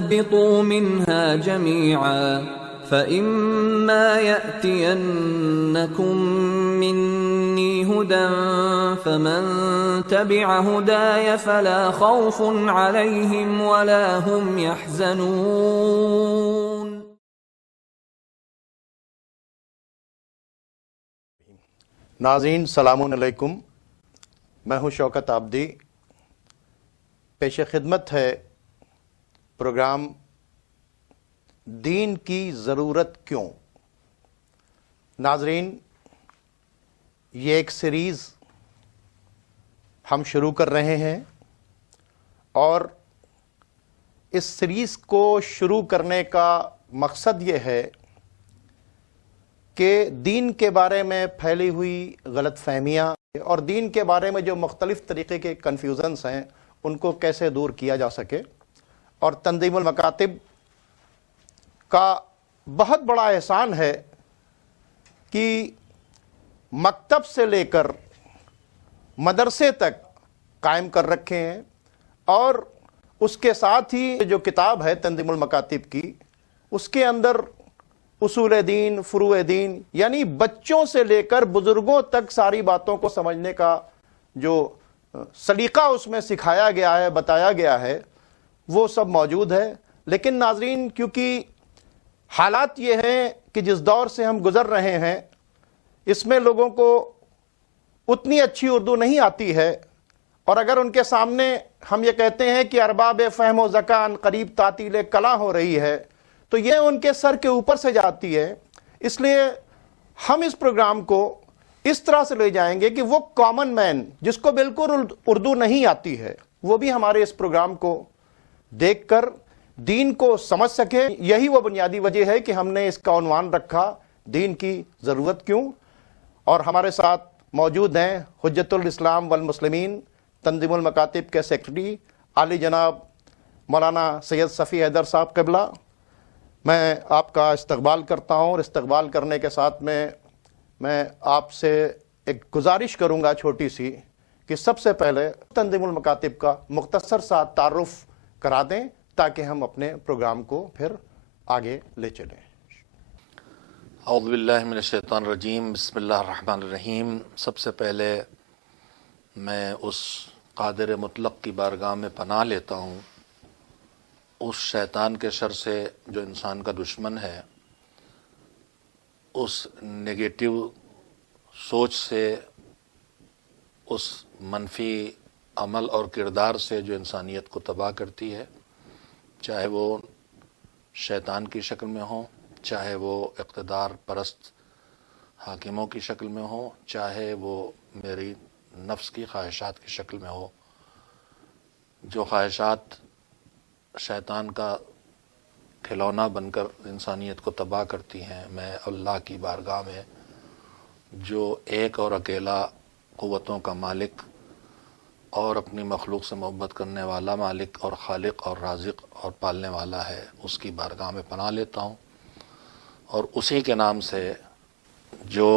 اهبطوا منها جميعا فإما يأتينكم مني هدى فمن تبع هداي فلا خوف عليهم ولا هم يحزنون. ناظرین السلام علیکم، میں ہوں شوکت عابدی. پیش خدمت ہے پروگرام دین کی ضرورت کیوں. ناظرین، یہ ایک سیریز ہم شروع کر رہے ہیں اور اس سیریز کو شروع کرنے کا مقصد یہ ہے کہ دین کے بارے میں پھیلی ہوئی غلط فہمیاں اور دین کے بارے میں جو مختلف طریقے کے کنفیوژنس ہیں ان کو کیسے دور کیا جا سکے. اور تنظیم المکاتب کا بہت بڑا احسان ہے کہ مکتب سے لے کر مدرسے تک قائم کر رکھے ہیں، اور اس کے ساتھ ہی جو کتاب ہے تنظیم المکاتب کی، اس کے اندر اصول دین، فروع دین، یعنی بچوں سے لے کر بزرگوں تک ساری باتوں کو سمجھنے کا جو سلیقہ اس میں سکھایا گیا ہے، بتایا گیا ہے، وہ سب موجود ہے. لیکن ناظرین، کیونکہ حالات یہ ہیں کہ جس دور سے ہم گزر رہے ہیں اس میں لوگوں کو اتنی اچھی اردو نہیں آتی ہے، اور اگر ان کے سامنے ہم یہ کہتے ہیں کہ ارباب فہم و ذکان قریب تعطیل کلاں ہو رہی ہے تو یہ ان کے سر کے اوپر سے جاتی ہے. اس لیے ہم اس پروگرام کو اس طرح سے لے جائیں گے کہ وہ کامن مین جس کو بالکل اردو نہیں آتی ہے وہ بھی ہمارے اس پروگرام کو دیکھ کر دین کو سمجھ سکے. یہی وہ بنیادی وجہ ہے کہ ہم نے اس کا عنوان رکھا دین کی ضرورت کیوں. اور ہمارے ساتھ موجود ہیں حجت الاسلام والمسلمین تنظیم المکاتب کے سیکرٹری عالی جناب مولانا سید صفی حیدر صاحب قبلہ. میں آپ کا استقبال کرتا ہوں، اور استقبال کرنے کے ساتھ میں آپ سے ایک گزارش کروں گا چھوٹی سی کہ سب سے پہلے تنظیم المکاتب کا مختصر سا تعارف کرا دیں تاکہ ہم اپنے پروگرام کو پھر آگے لے چلیں. اعوذ باللہ من الشیطان الرجیم، بسم اللہ الرحمن الرحیم. سب سے پہلے میں اس قادر مطلق کی بارگاہ میں پناہ لیتا ہوں اس شیطان کے شر سے جو انسان کا دشمن ہے، اس نگیٹو سوچ سے، اس منفی عمل اور کردار سے جو انسانیت کو تباہ کرتی ہے، چاہے وہ شیطان کی شکل میں ہو، چاہے وہ اقتدار پرست حاکموں کی شکل میں ہو، چاہے وہ میری نفس کی خواہشات کی شکل میں ہو. جو خواہشات شیطان کا کھلونا بن کر انسانیت کو تباہ کرتی ہیں، میں اللہ کی بارگاہ میں جو ایک اور اکیلا قوتوں کا مالک اور اپنی مخلوق سے محبت کرنے والا مالک اور خالق اور رازق اور پالنے والا ہے، اس کی بارگاہ میں پناہ لیتا ہوں، اور اسی کے نام سے جو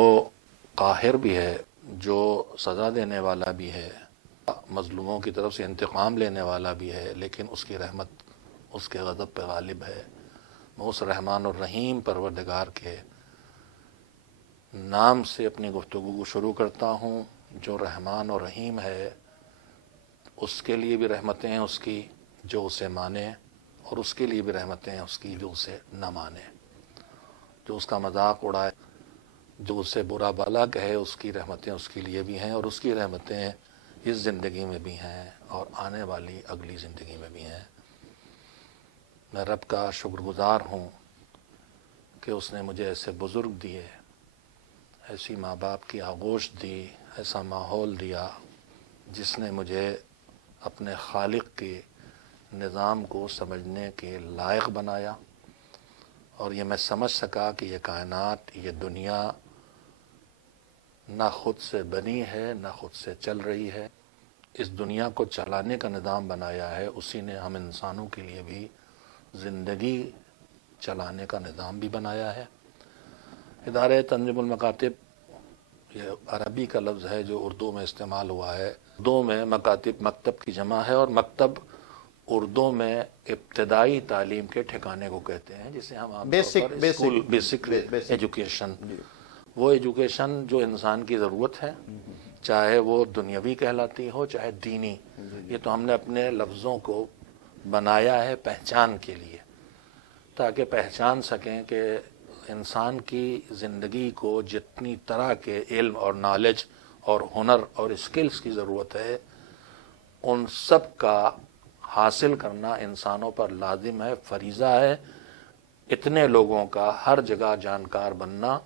قاہر بھی ہے، جو سزا دینے والا بھی ہے، مظلوموں کی طرف سے انتقام لینے والا بھی ہے، لیکن اس کی رحمت اس کے غضب پہ غالب ہے. میں اس رحمان الرحیم پروردگار کے نام سے اپنی گفتگو کو شروع کرتا ہوں. جو رحمان اور رحیم ہے، اس کے لیے بھی رحمتیں ہیں اس کی جو اسے مانے، اور اس کے لیے بھی رحمتیں ہیں اس کی جو اسے نہ مانے. جو اس کا مذاق اڑائے، جو اسے برا بھلا کہے، اس کی رحمتیں اس کے لیے بھی ہیں، اور اس کی رحمتیں اس زندگی میں بھی ہیں اور آنے والی اگلی زندگی میں بھی ہیں. میں رب کا شکر گزار ہوں کہ اس نے مجھے ایسے بزرگ دیے، ایسی ماں باپ کی آغوش دی، ایسا ماحول دیا جس نے مجھے اپنے خالق کے نظام کو سمجھنے کے لائق بنایا، اور یہ میں سمجھ سکا کہ یہ کائنات، یہ دنیا نہ خود سے بنی ہے نہ خود سے چل رہی ہے. اس دنیا کو چلانے کا نظام بنایا ہے اسی نے ہم انسانوں کے لیے بھی زندگی چلانے کا نظام بھی بنایا ہے. ادارہ تنظیم المکاتب یہ عربی کا لفظ ہے جو اردو میں استعمال ہوا ہے. اردو میں مکاتب مکتب کی جمع ہے، اور مکتب اردو میں ابتدائی تعلیم کے ٹھکانے کو کہتے ہیں، جسے ہم عام طور پر بیسک ایجوکیشن، وہ ایجوکیشن جو انسان کی ضرورت ہے، چاہے وہ دنیاوی کہلاتی ہو چاہے دینی۔ یہ تو ہم نے اپنے لفظوں کو بنایا ہے پہچان کے لیے، تاکہ پہچان سکیں کہ انسان کی زندگی کو جتنی طرح کے علم اور نالج اور ہنر اور اسکلز کی ضرورت ہے، ان سب کا حاصل کرنا انسانوں پر لازم ہے، فریضہ ہے۔ اتنے لوگوں کا ہر جگہ جانکار بننا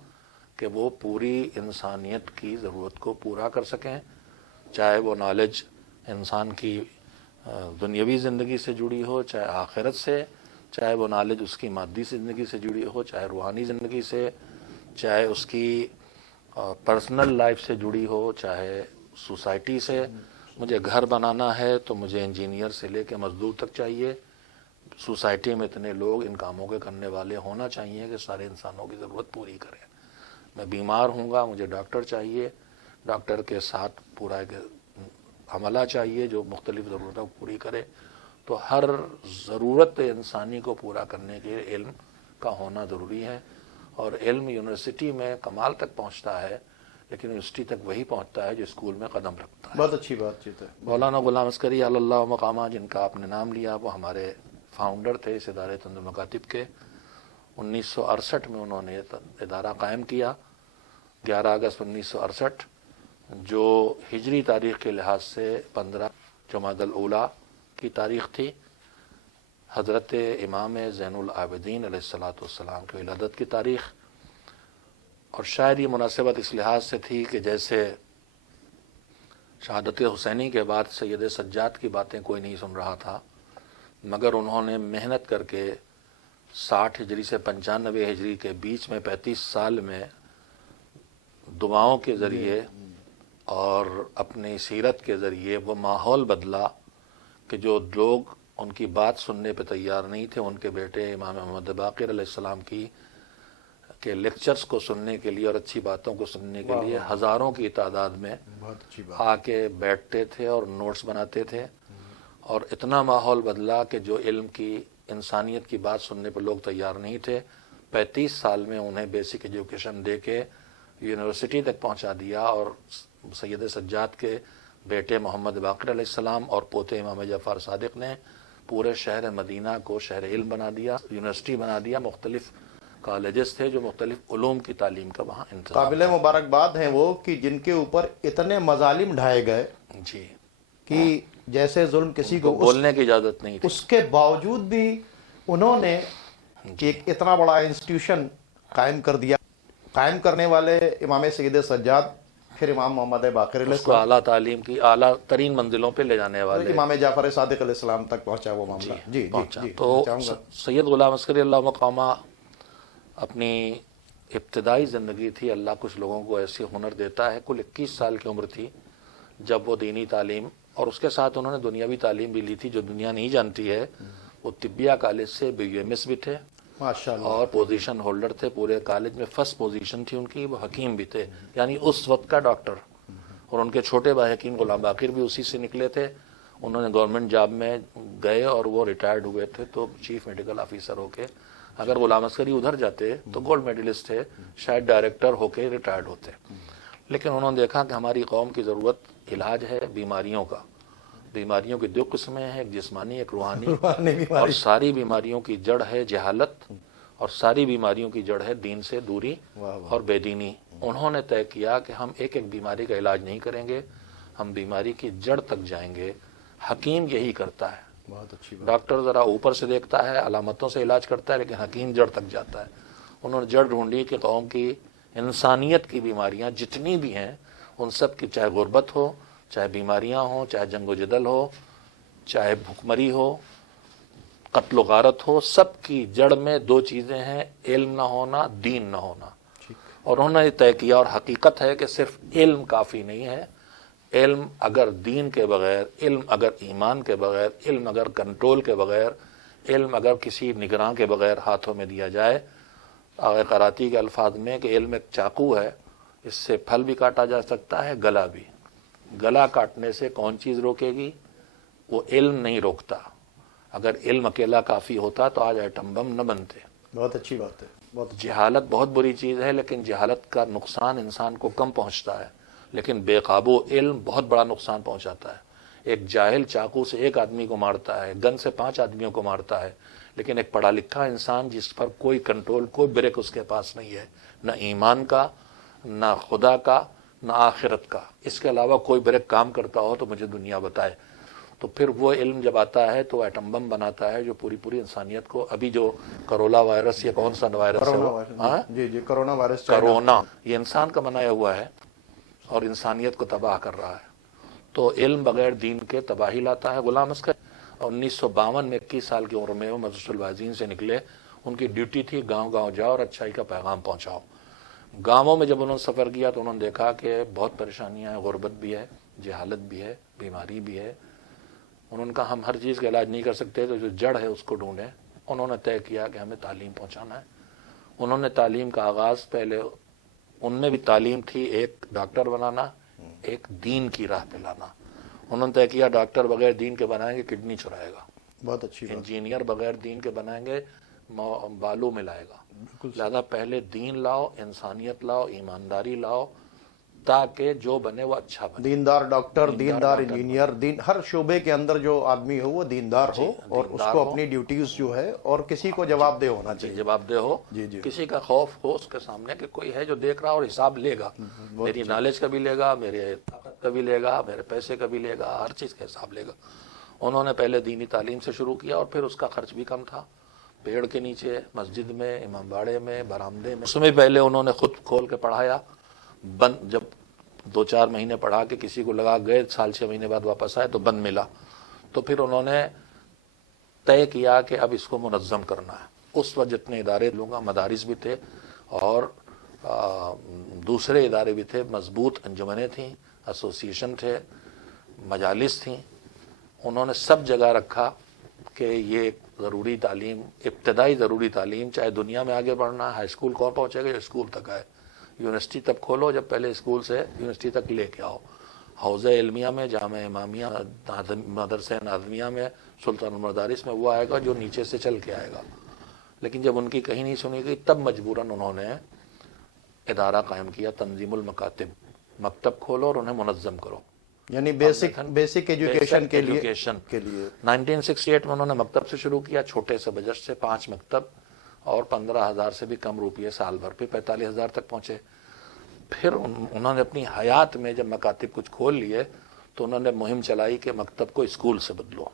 کہ وہ پوری انسانیت کی ضرورت کو پورا کر سکیں، چاہے وہ نالج انسان کی دنیاوی زندگی سے جڑی ہو چاہے آخرت سے، چاہے وہ نالج اس کی مادی زندگی سے جڑی ہو چاہے روحانی زندگی سے، چاہے اس کی پرسنل لائف سے جڑی ہو چاہے سوسائٹی سے۔ مجھے گھر بنانا ہے تو مجھے انجینئر سے لے کے مزدور تک چاہیے، سوسائٹی میں اتنے لوگ ان کاموں کے کرنے والے ہونا چاہیے کہ سارے انسانوں کی ضرورت پوری کریں۔ میں بیمار ہوں گا، مجھے ڈاکٹر چاہیے، ڈاکٹر کے ساتھ پورا ایک عملہ چاہیے جو مختلف ضرورتوں کو پوری کرے۔ تو ہر ضرورت انسانی کو پورا کرنے کے علم کا ہونا ضروری ہے، اور علم یونیورسٹی میں کمال تک پہنچتا ہے، لیکن یونیورسٹی تک وہی پہنچتا ہے جو اسکول میں قدم رکھتا ہے۔ بہت اچھی بات چیت ہے۔ مولانا غلام عسکری علی اللہ مقامہ، جن کا آپ نے نام لیا، وہ ہمارے فاؤنڈر تھے اس ادارے تنظیم المکاتب کے۔ 1968 میں انہوں نے ادارہ قائم کیا، 11 اگست 1968، جو ہجری تاریخ کے لحاظ سے 15 جمادی الاولیٰ کی تاریخ تھی، حضرت امام زین العابدین علیہ الصلاۃ والسلام کی ولادت کی تاریخ۔ اور شاید یہ مناسبت اس لحاظ سے تھی کہ جیسے شہادت حسینی کے بعد سید سجاد کی باتیں کوئی نہیں سن رہا تھا، مگر انہوں نے محنت کر کے 60 ہجری سے 95 ہجری کے بیچ میں 35 سال میں دعاؤں کے ذریعے اور اپنی سیرت کے ذریعے وہ ماحول بدلا کہ جو لوگ ان کی بات سننے پہ تیار نہیں تھے، ان کے بیٹے امام محمد باقر علیہ السلام کے لیکچرز کو سننے کے لیے اور اچھی باتوں کو سننے کے لیے ہزاروں کی تعداد میں آ کے بیٹھتے تھے اور نوٹس بناتے تھے، اور اتنا ماحول بدلا کہ جو علم کی انسانیت کی بات سننے پر لوگ تیار نہیں تھے، 35 سال میں انہیں بیسک ایجوکیشن دے کے یونیورسٹی تک پہنچا دیا، اور سید سجاد کے بیٹے محمد باقر علیہ السلام اور پوتے امام جعفر صادق نے پورے شہر مدینہ کو شہر علم بنا دیا، یونیورسٹی بنا دیا۔ مختلف کالجز تھے جو مختلف علوم کی تعلیم کا وہاں انتظام قابل مبارکباد ہیں وہ کہ جن کے اوپر اتنے مظالم ڈھائے گئے جی کہ جیسے ظلم کسی کو بولنے کی اجازت نہیں تھی، اس کے باوجود بھی انہوں نے ایک اتنا بڑا انسٹیٹیوشن قائم کر دیا۔ قائم کرنے والے امام سید سجاد، پھر امام محمد باقر علیہ اس کو اعلیٰ تعلیم کی اعلیٰ ترین منزلوں پہ لے جانے والے، امام جعفر صادق علیہ السلام تک پہنچا وہ معاملہ۔ جی پہنچا۔ جی تو سید غلام عسکری اللہ مقامہ اپنی ابتدائی زندگی تھی، اللہ کچھ لوگوں کو ایسی ہنر دیتا ہے، کل 21 سال کی عمر تھی جب وہ دینی تعلیم اور اس کے ساتھ انہوں نے دنیاوی تعلیم بھی لی تھی جو دنیا نہیں جانتی ہے۔ وہ طبیہ کالج سے BUMS بھی تھے ماشاءاللہ، اور پوزیشن ہولڈر تھے پورے کالج میں، فرسٹ پوزیشن تھی ان کی۔ وہ حکیم بھی تھے، یعنی اس وقت کا ڈاکٹر، اور ان کے چھوٹے بھائی حکیم غلام باقر بھی اسی سے نکلے تھے۔ انہوں نے گورنمنٹ جاب میں گئے اور وہ ریٹائرڈ ہوئے تھے تو چیف میڈیکل آفیسر ہو کے، اگر غلام عسکری ادھر جاتے تو گولڈ میڈلسٹ تھے، شاید ڈائریکٹر ہو کے ریٹائرڈ ہوتے۔ لیکن انہوں نے دیکھا کہ ہماری قوم کی ضرورت علاج ہے بیماریوں کا۔ بیماریوں کی 2 قسمیں ہیں، ایک جسمانی ایک روحانی، اور ساری بیماریوں کی جڑ ہے جہالت، اور ساری بیماریوں کی جڑ ہے دین سے دوری اور بے دینی۔ انہوں نے طے کیا کہ ہم ایک ایک بیماری کا علاج نہیں کریں گے، ہم بیماری کی جڑ تک جائیں گے۔ حکیم یہی کرتا ہے، بہت اچھی بات۔ ڈاکٹر ذرا اوپر سے دیکھتا ہے، علامتوں سے علاج کرتا ہے، لیکن حکیم جڑ تک جاتا ہے۔ انہوں نے جڑ ڈھونڈی کہ قوم کی انسانیت کی بیماریاں جتنی بھی ہیں ان سب کی، چاہے غربت ہو، چاہے بیماریاں ہوں، چاہے جنگ و جدل ہو، چاہے بھوکمری ہو، قتل و غارت ہو، سب کی جڑ میں 2 چیزیں ہیں، علم نہ ہونا، دین نہ ہونا۔ اور انہوں نے یہ طے کیا، اور حقیقت ہے کہ صرف علم کافی نہیں ہے۔ علم اگر دین کے بغیر، علم اگر ایمان کے بغیر، علم اگر کنٹرول کے بغیر، علم اگر کسی نگراں کے بغیر ہاتھوں میں دیا جائے، آغا قراتی کے الفاظ میں کہ علم ایک چاقو ہے، اس سے پھل بھی کاٹا جا سکتا ہے، گلا بھی۔ گلا کاٹنے سے کون چیز روکے گی؟ وہ علم نہیں روکتا۔ اگر علم اکیلا کافی ہوتا تو آج ایٹم بم نہ بنتے. بہت اچھی بات ہے. بہت جہالت بہت بری چیز ہے، لیکن جہالت کا نقصان انسان کو کم پہنچتا ہے، لیکن بے قابو علم بہت بڑا نقصان پہنچاتا ہے. ایک جاہل چاقو سے ایک آدمی کو مارتا ہے، گن سے 5 آدمیوں کو مارتا ہے، لیکن ایک پڑھا لکھا انسان جس پر کوئی کنٹرول، کوئی بریک اس کے پاس نہیں ہے، نہ ایمان کا، نہ خدا کا، نہ آخرت کا، اس کے علاوہ کوئی بریک کام کرتا ہو تو مجھے دنیا بتائے. تو پھر وہ علم جب آتا ہے تو ایٹم بم بناتا ہے جو پوری انسانیت کو، ابھی جو کرونا وائرس یا کون سا وائرس ہے، جی کرونا وائرس، کرونا، یہ انسان کا بنایا ہوا ہے اور انسانیت کو تباہ کر رہا ہے. تو علم بغیر دین کے تباہی لاتا ہے. غلام اصغر 1952 میں 21 سال کی عمر میں وہ مدرسۃ الواعظین سے نکلے. ان کی ڈیوٹی تھی گاؤں گاؤں جاؤ اور اچھائی کا پیغام پہنچاؤ. گاؤں میں جب انہوں نے سفر کیا تو انہوں نے دیکھا کہ بہت پریشانیاں ہیں، غربت بھی ہے، جہالت بھی ہے، بیماری بھی ہے. انہوں نے کہا ہم ہر چیز کا علاج نہیں کر سکتے تو جو جڑ ہے اس کو ڈھونڈیں. انہوں نے طے کیا کہ ہمیں تعلیم پہنچانا ہے. انہوں نے تعلیم کا آغاز، پہلے ان میں بھی تعلیم تھی ایک ڈاکٹر بنانا، ایک دین کی راہ پہ لانا. انہوں نے طے کیا ڈاکٹر بغیر دین کے بنائیں گے کڈنی چرائے گا، بہت اچھی بات. انجینئر بغیر دین کے بنائیں گے بالو ملائے گا. لہذا پہلے دین لاؤ، انسانیت لاؤ، ایمانداری لاؤ، تاکہ جو بنے وہ اچھا بنے. دیندار ڈاکٹر، دیندار انجینئر، ہر شعبے کے اندر جو آدمی ہو وہ دیندار ہو اور اس کو اپنی ڈیوٹیز جو ہے اور کسی کو جواب دہ ہونا چاہیے. جواب دہ ہو، کسی کا خوف ہو اس کے سامنے کہ کوئی ہے جو دیکھ رہا اور حساب لے گا. میری نالج کا بھی لے گا، میرے طاقت کا بھی لے گا، میرے پیسے کا بھی لے گا، ہر چیز کا حساب لے گا. انہوں نے پہلے دینی تعلیم سے شروع کیا اور پھر اس کا خرچ بھی کم تھا. پیڑ کے نیچے، مسجد میں، امام باڑے میں، برآمدے میں، اس میں پہلے انہوں نے خود کھول کے پڑھایا. بند جب 2-4 مہینے پڑھا کے کسی کو لگا گئے، 6 مہینے بعد واپس آئے تو بند ملا. تو پھر انہوں نے طے کیا کہ اب اس کو منظم کرنا ہے. اس وقت جتنے ادارے لوں گا، مدارس بھی تھے اور دوسرے ادارے بھی تھے، مضبوط انجمنیں تھیں، ایسوسیشن تھے، مجالس تھیں. انہوں نے سب جگہ رکھا کہ یہ ایک ضروری تعلیم، ابتدائی ضروری تعلیم، چاہے دنیا میں آگے بڑھنا، ہائی اسکول کون پہنچے گا، اسکول تک آئے. یونیورسٹی تب کھولو جب پہلے اسکول سے یونیورسٹی تک لے کے آؤ. حوزہ علمیہ میں، جامعہ امامیہ، مدرسہ ناظمیہ میں، سلطان المدارس میں وہ آئے گا جو نیچے سے چل کے آئے گا. لیکن جب ان کی کہیں نہیں سنی گئی تب مجبوراً انہوں نے ادارہ قائم کیا، تنظیم المکاتب. مکتب کھولو اور انہیں منظم کرو، یعنی بیسک ایجوکیشن کے لیے. 1968 میں انہوں نے مکتب سے شروع کیا، چھوٹے سے بجٹ سے 5 مکتب اور 15,000 سے بھی کم روپیے سال بھر پہ 45,000 تک پہنچے. پھر انہوں نے اپنی حیات میں جب مکاتب کچھ کھول لیے تو انہوں نے مہم چلائی کہ مکتب کو اسکول سے بدلو.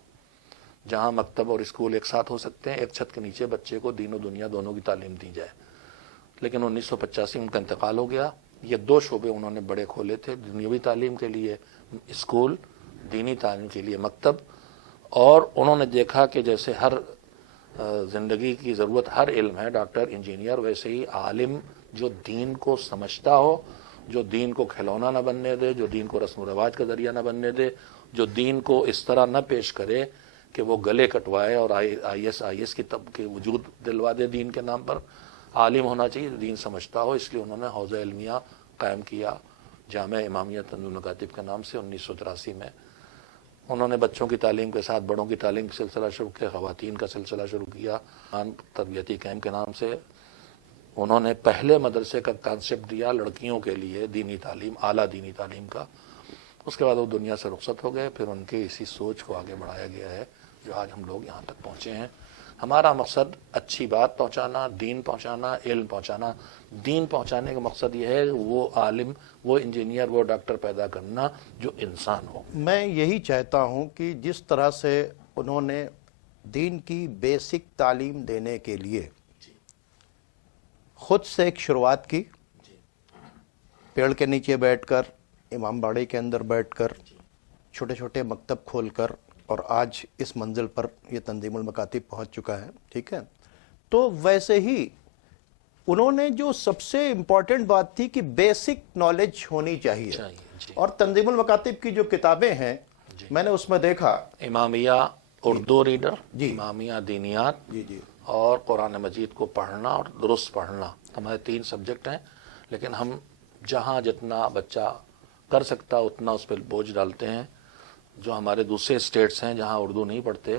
جہاں مکتب اور اسکول ایک ساتھ ہو سکتے ہیں، ایک چھت کے نیچے بچے کو دین و دنیا دونوں کی تعلیم دی جائے. لیکن 1985 میں ان کا انتقال ہو گیا. یہ 2 شعبے انہوں نے بڑے کھولے تھے، دنیاوی تعلیم کے لیے اسکول، دینی تعلیم کے لیے مکتب. اور انہوں نے دیکھا کہ جیسے ہر زندگی کی ضرورت ہر علم ہے، ڈاکٹر، انجینئر، ویسے ہی عالم جو دین کو سمجھتا ہو، جو دین کو کھلونا نہ بننے دے، جو دین کو رسم و رواج کا ذریعہ نہ بننے دے، جو دین کو اس طرح نہ پیش کرے کہ وہ گلے کٹوائے اور آئی ایس کی وجود دلوا دے دین کے نام پر. عالم ہونا چاہیے، دین سمجھتا ہو. اس لیے انہوں نے حوزہ علمیہ قائم کیا جامعہ امامیہ تنظیم المکاتب کے نام سے 1983 میں. انہوں نے بچوں کی تعلیم کے ساتھ بڑوں کی تعلیم کا سلسلہ شروع کیا، خواتین کا سلسلہ شروع کیا. تربیتی کیمپ کے نام سے انہوں نے پہلے مدرسے کا کانسیپٹ دیا لڑکیوں کے لیے دینی تعلیم، اعلیٰ دینی تعلیم کا. اس کے بعد وہ دنیا سے رخصت ہو گئے. پھر ان کے اسی سوچ کو آگے بڑھایا گیا ہے جو آج ہم لوگ یہاں تک پہنچے ہیں. ہمارا مقصد اچھی بات پہنچانا، دین پہنچانا، علم پہنچانا. دین پہنچانے کا مقصد یہ ہے وہ عالم، وہ انجینئر، وہ ڈاکٹر پیدا کرنا جو انسان ہو. میں یہی چاہتا ہوں کہ جس طرح سے انہوں نے دین کی بیسک تعلیم دینے کے لیے خود سے ایک شروعات کی، پیڑ کے نیچے بیٹھ کر، امام باڑے کے اندر بیٹھ کر، چھوٹے چھوٹے مکتب کھول کر، اور آج اس منزل پر یہ تنظیم المکاتب پہنچ چکا ہے. ٹھیک ہے، تو ویسے ہی انہوں نے جو سب سے امپورٹنٹ بات تھی کہ بیسک نالج ہونی چاہیے. اور تنظیم المکاتب کی جو کتابیں ہیں میں نے اس میں دیکھا، امامیہ اردو ریڈر، امامیہ دینیات، اور قرآن مجید کو پڑھنا اور درست پڑھنا، ہمارے 3 سبجیکٹ ہیں. لیکن ہم جہاں جتنا بچہ کر سکتا اتنا اس پہ بوجھ ڈالتے ہیں. جو ہمارے دوسرے اسٹیٹس ہیں جہاں اردو نہیں پڑھتے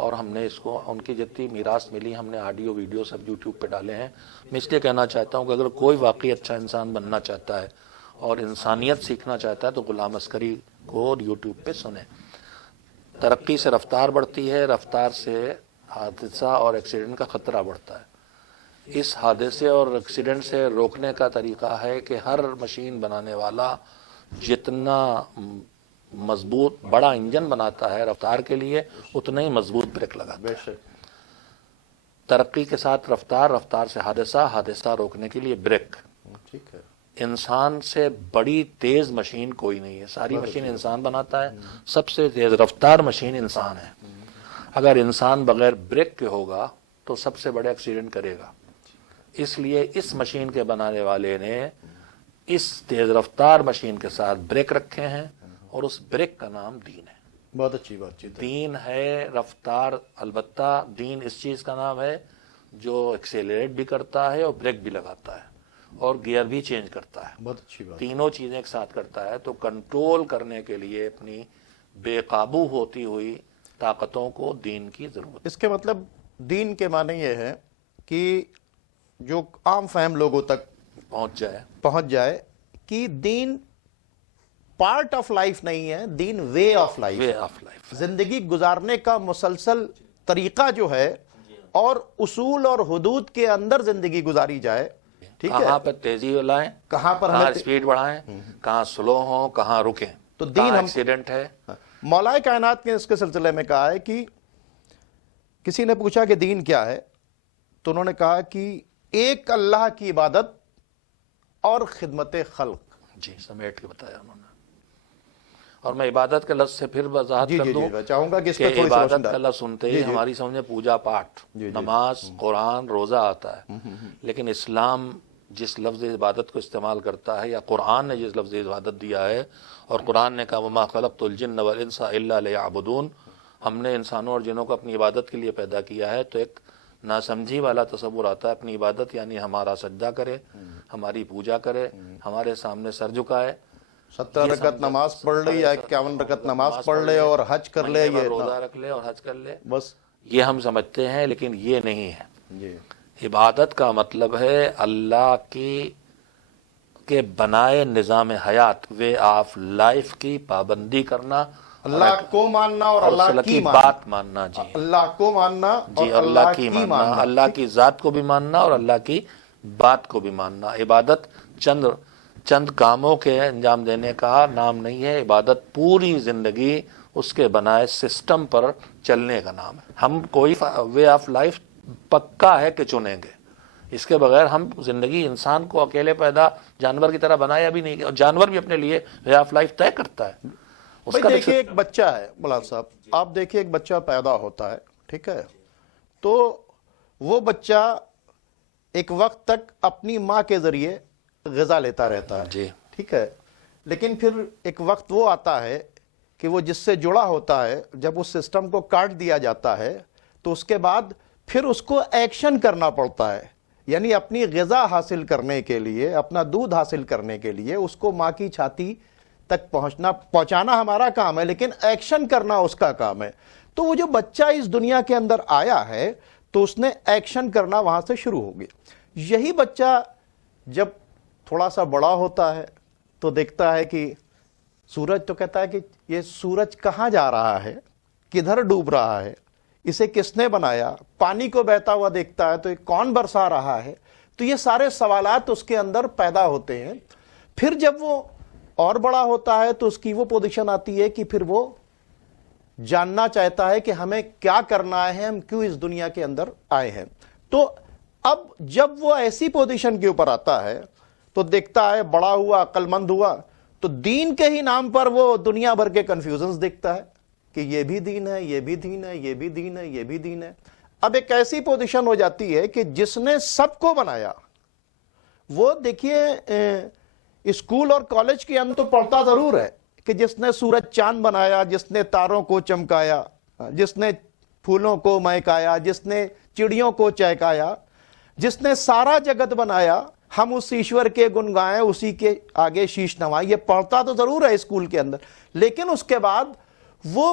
اور ہم نے اس کو ان کی جتنی میراث ملی ہم نے آڈیو ویڈیو سب یوٹیوب پہ ڈالے ہیں. میں اس لیے کہنا چاہتا ہوں کہ اگر کوئی واقعی اچھا انسان بننا چاہتا ہے اور انسانیت سیکھنا چاہتا ہے تو غلام عسکری کو یوٹیوب پہ سنیں. ترقی سے رفتار بڑھتی ہے، رفتار سے حادثہ اور ایکسیڈنٹ کا خطرہ بڑھتا ہے. اس حادثے اور ایکسیڈنٹ سے روکنے کا طریقہ ہے کہ ہر مشین بنانے والا جتنا مضبوط بڑا انجن بناتا ہے رفتار کے لیے اتنا ہی مضبوط بریک لگاتا ہے. ترقی کے ساتھ رفتار، رفتار سے حادثہ، حادثہ روکنے کے لیے بریک. ٹھیک ہے. انسان سے بڑی تیز مشین کوئی نہیں ہے، ساری مشین انسان بناتا ہے. سب سے تیز رفتار مشین انسان ہے. اگر انسان بغیر بریک کے ہوگا تو سب سے بڑے ایکسیڈنٹ کرے گا. اس لیے اس مشین کے بنانے والے نے اس تیز رفتار مشین کے ساتھ بریک رکھے ہیں اور اس بریک کا نام دین ہے. بہت اچھی بات چیت. دین ہے رفتار. البتہ دین اس چیز کا نام ہے جو ایکسیلریٹ بھی کرتا ہے اور بریک بھی لگاتا ہے اور گیئر بھی چینج کرتا ہے. بہت اچھی بات. تینوں چیزیں ایک ساتھ کرتا ہے. تو کنٹرول کرنے کے لیے اپنی بے قابو ہوتی ہوئی طاقتوں کو دین کی ضرورت. اس کے مطلب دین کے معنی یہ ہے کہ جو عام فہم لوگوں تک پہنچ جائے کہ دین پارٹ آف لائف نہیں ہے، دین way of life. Way of life, زندگی گزارنے کا مسلسل طریقہ جو ہے اور اصول اور حدود کے اندر زندگی گزاری جائے. ٹھیک ہے. کہاں پر تیزی لائیں، کہاں پر کہاں اسپیڈ بڑھائیں، کہاں سلو ہوں، کہاں رکیں. تو دین کہاں ایکسیڈنٹ ہے. مولا کائنات نے اس کے سلسلے میں کہا ہے کہ کسی نے پوچھا کہ دین کیا ہے تو انہوں نے کہا کہ ایک اللہ کی عبادت اور خدمت خلق. جی سمیٹ کے بتایا انہوں نے. اور میں عبادت کے لفظ سے پھر وضاحت کر دوں میں چاہوں گا کہ اس کہ پہ تھوڑی سی روشنی عبادت کا ڈالیں. لفظ سنتے ہی ہماری سمجھ میں پوجا پاٹ، نماز، قرآن، روزہ آتا ہے. لیکن اسلام جس لفظ عبادت کو استعمال کرتا ہے یا قرآن نے جس لفظ عبادت دیا ہے، اور قرآن نے کہا وما خلقت الجن والانس الا لیعبدون، ہم نے انسانوں اور جنوں کو اپنی عبادت کے لیے پیدا کیا ہے. تو ایک ناسمجھی والا تصور آتا ہے. اپنی عبادت یعنی ہمارا سجدہ کرے، ہماری پوجا کرے، ہمارے سامنے سر جھکائے، 17 رکعت نماز پڑھ لے یا 51 رکعت نماز پڑھ لے اور حج کر لے، یہ روزہ رکھ لے اور حج کر لے، بس یہ ہم سمجھتے ہیں. لیکن یہ نہیں ہے. جی عبادت کا مطلب ہے اللہ کی کے بنائے نظام حیات، وے آف لائف کی پابندی کرنا، اللہ کو ماننا اور اللہ کی بات ماننا. جی اللہ کو ماننا جی اور اللہ کی ماننا، اللہ کی ذات کو بھی ماننا اور اللہ کی بات کو بھی ماننا. عبادت چند کاموں کے انجام دینے کا نام نہیں ہے. عبادت پوری زندگی اس کے بنائے سسٹم پر چلنے کا نام ہے. ہم کوئی وے آف لائف پکا ہے کہ چنیں گے. اس کے بغیر ہم زندگی انسان کو اکیلے پیدا جانور کی طرح بنایا بھی نہیں. اور جانور بھی اپنے لیے وے آف لائف طے کرتا ہے. دیکھیے ایک بچہ ہے مولانا صاحب، آپ دیکھیے ایک بچہ پیدا ہوتا ہے، ٹھیک ہے، تو وہ بچہ ایک وقت تک اپنی ماں کے ذریعے غذا لیتا رہتا ہے. جی ٹھیک ہے. لیکن پھر ایک وقت وہ آتا ہے کہ وہ جس سے جڑا ہوتا ہے، جب اس سسٹم کو کاٹ دیا جاتا ہے تو اس کے بعد پھر اس کو ایکشن کرنا پڑتا ہے. یعنی اپنی غذا حاصل کرنے کے لیے، اپنا دودھ حاصل کرنے کے لیے اس کو ماں کی چھاتی تک پہنچانا ہمارا کام ہے، لیکن ایکشن کرنا اس کا کام ہے. تو وہ جو بچہ اس دنیا کے اندر آیا ہے تو اس نے ایکشن کرنا وہاں سے شروع ہو گیا. یہی بچہ جب تھوڑا سا بڑا ہوتا ہے تو دیکھتا ہے کہ سورج، تو کہتا ہے کہ یہ سورج کہاں جا رہا ہے، کدھر ڈوب رہا ہے، اسے کس نے بنایا. پانی کو بہتا ہوا دیکھتا ہے تو یہ کون برسا رہا ہے. تو یہ سارے سوالات اس کے اندر پیدا ہوتے ہیں. پھر جب وہ اور بڑا ہوتا ہے تو اس کی وہ پوزیشن آتی ہے کہ پھر وہ جاننا چاہتا ہے کہ ہمیں کیا کرنا ہے، ہم کیوں اس دنیا کے اندر آئے ہیں. تو اب جب وہ ایسی پوزیشن کے اوپر آتا ہے تو دیکھتا ہے بڑا ہوا، عقل مند ہوا، تو دین کے ہی نام پر وہ دنیا بھر کے کنفیوژنز دیکھتا ہے کہ یہ بھی دین ہے، یہ بھی دین ہے، یہ بھی دین ہے، یہ بھی دین ہے. اب ایک ایسی پوزیشن ہو جاتی ہے کہ جس نے سب کو بنایا، وہ دیکھیے اسکول اور کالج کے اندر تو پڑھتا ضرور ہے کہ جس نے سورج چاند بنایا، جس نے تاروں کو چمکایا، جس نے پھولوں کو مہکایا، جس نے چڑیوں کو چہکایا، جس نے سارا جگت بنایا، ہم اس ایشور کے گن گائیں، اسی کے آگے شیش نوائیں. یہ پڑھتا تو ضرور ہے اسکول کے اندر، لیکن اس کے بعد وہ